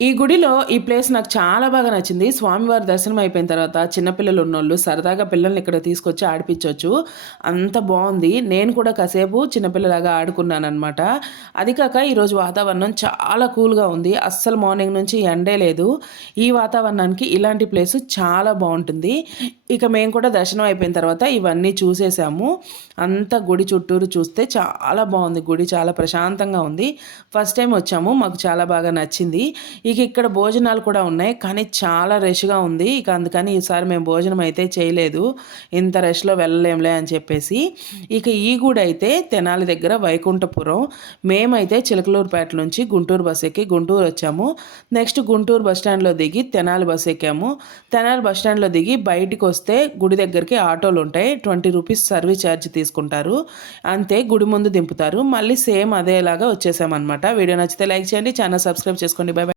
ఈ గుడిలో ఈ ప్లేస్ నాకు చాలా బాగా నచ్చింది. స్వామివారి దర్శనం అయిపోయిన తర్వాత చిన్న పిల్లలున్నోళ్ళు సరదాగా పిల్లల్ని ఇక్కడ తీసుకొచ్చి ఆడిపిచ్చొచ్చు. అంత బావుంది. నేను కూడా కాసేపు చిన్నపిల్లలాగా ఆడుకున్నాననమాట. అది కాక ఈరోజు వాతావరణం చాలా కూల్‌గా ఉంది. అస్సలు మార్నింగ్ నుంచి ఎండే లేదు. ఈ వాతావరణానికి ఇలాంటి ప్లేసు చాలా బావుంటుంది. ఇక మేము కూడా దర్శనం అయిపోయిన తర్వాత ఇవన్నీ చూసేసాము. అంతా గుడి చుట్టూరు చూస్తే చాలా బావుంది. గుడి చాలా ప్రశాంతంగా ఉంది. ఫస్ట్ టైమ్ వచ్చాము. మాకు చాలా బాగా నచ్చింది. ఇక ఇక్కడ భోజనాలు కూడా ఉన్నాయి. కానీ చాలా రష్‌గా ఉంది. ఇక అందుకని ఈసారి మేము భోజనం అయితే చేయలేదు. ఇంత రష్‌లో వెళ్ళలేంలే అని చెప్పేసి. ఇక ఈ గుడైతే తెనాలి దగ్గర వైకుంఠపురం. మేమైతే చిలకలూరుపేట నుంచి గుంటూరు బస్ ఎక్కి గుంటూరు వచ్చాము. నెక్స్ట్ గుంటూరు బస్ స్టాండ్‌లో దిగి తెనాలి బస్ ఎక్కాము. తెనాలి బస్ స్టాండ్‌లో దిగి బయటికొస్తే గుడి దగ్గరికి ఆటోలుంటాయి. ₹20 సర్వీస్ ఛార్జ్ తీసుకుంటారు. అంతే గుడి ముందు దింపుతారు. మళ్ళీ సేమ్ అదేలాగా వచ్చేసామనమాట. వీడియో నచ్చితే లైక్ చేయండి. ఛానల్ సబ్స్క్రైబ్ చేసుకోండి. By by.